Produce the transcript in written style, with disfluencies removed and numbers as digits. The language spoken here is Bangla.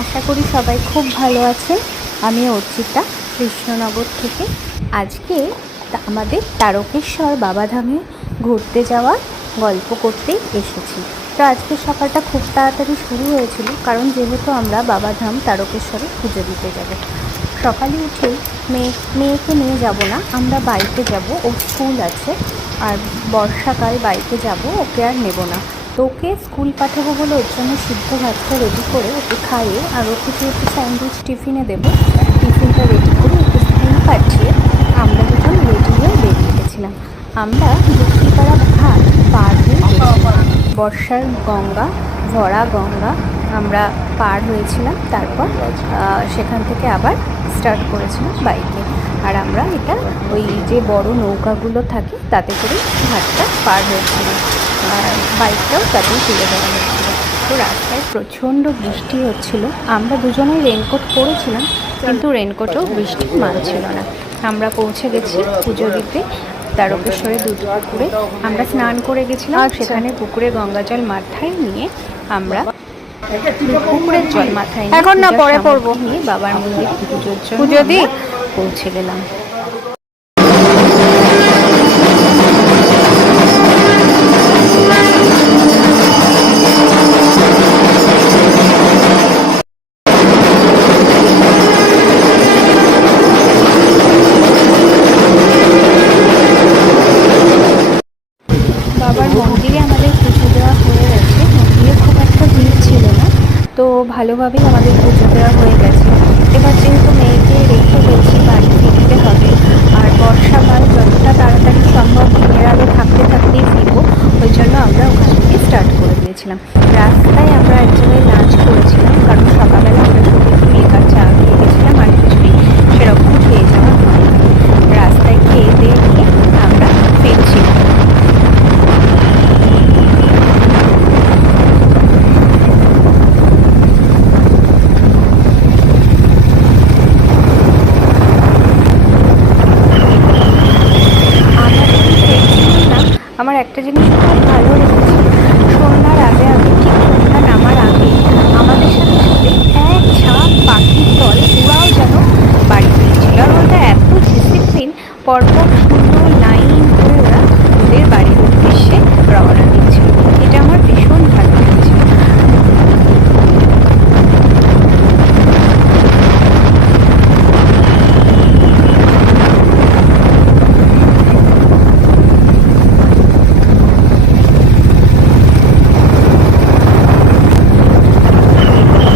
আশা করি সবাই খুব ভালো আছেন। আমি অর্চিতা, কৃষ্ণনগর থেকে। আজকে আমাদের তারকেশ্বর বাবাধামে ঘুরতে যাওয়ার গল্প করতেই এসেছি। তো আজকে সকালটা খুব তাড়াতাড়ি শুরু হয়েছিল, কারণ যেহেতু আমরা বাবাধাম তারকেশ্বরে পুজো দিতে যাব। সকালে উঠেই মেয়েকে নিয়ে যাব না, আমরা বাইকে যাব, ওর স্কুল আছে। আর বর্ষাকাল, বাইকে যাব, ওকে আর নেব না। তো ওকে স্কুল পাঠাবো বলে ওর জন্য সিদ্ধ ভাতটা রেডি করে ওকে খাইয়ে আর ওকে যেহেতু স্যান্ডউইচ টিফিনে দেবো, টিফিনটা রেডি করে ওকে স্কুল পাঠিয়ে আমরা দুজন রেডি হয়ে বেরিয়ে গেছিলাম। আমরা দক্ষিণপাড়া ঘাট পার হয়ে গেছিলাম। বর্ষার গঙ্গা, ভরা গঙ্গা আমরা পার হয়েছিলাম। তারপর সেখান থেকে আবার স্টার্ট করেছিলাম বাইকে। আর আমরা এটা ওই যে বড় নৌকাগুলো থাকে তাতে করে ঘাটটা পার হয়েছিলাম, আর বাইকটাও তাতেই তুলে দেওয়া হচ্ছিল। তো রাস্তায় প্রচণ্ড বৃষ্টি হচ্ছিল। আমরা দুজনেই রেনকোট পরেছিলাম, কিন্তু রেনকোটও বৃষ্টি মানছিল না। আমরা পৌঁছে গেছি পুজো দিতে তারকেশ্বরে পুকুরে। আমরা স্নান করে গেছিলাম, সেখানে পুকুরে গঙ্গা জল মাথায় নিয়ে আমরা পুকুরের জল মাথায় নিয়ে এখন না পরে পড়বো নিয়ে বাবার মন্দিরে পুজোর জন্য পুজো দিয়ে পৌঁছে গেলাম। বাবার মন্দিরে আমাদের পুজো দেওয়া হয়ে গেছে। মন্দিরে খুব একটা ভিড় ছিল না, তো ভালোভাবেই আমাদের পুজো দেওয়া হয়ে গেছে। এবার যেহেতু মেয়েকে রেখে গেছি, বাড়ি ফিরতে হবে, আর বর্ষাকাল, যতটা তাড়াতাড়ি সম্ভব দিনের আলো থাকতে থাকতেই ফিরবো, ওই জন্য আমরা ওখান থেকে স্টার্ট করে দিয়েছিলাম। রাস্তায় আমরা এক জায়গায় লাঞ্চ করেছিলাম,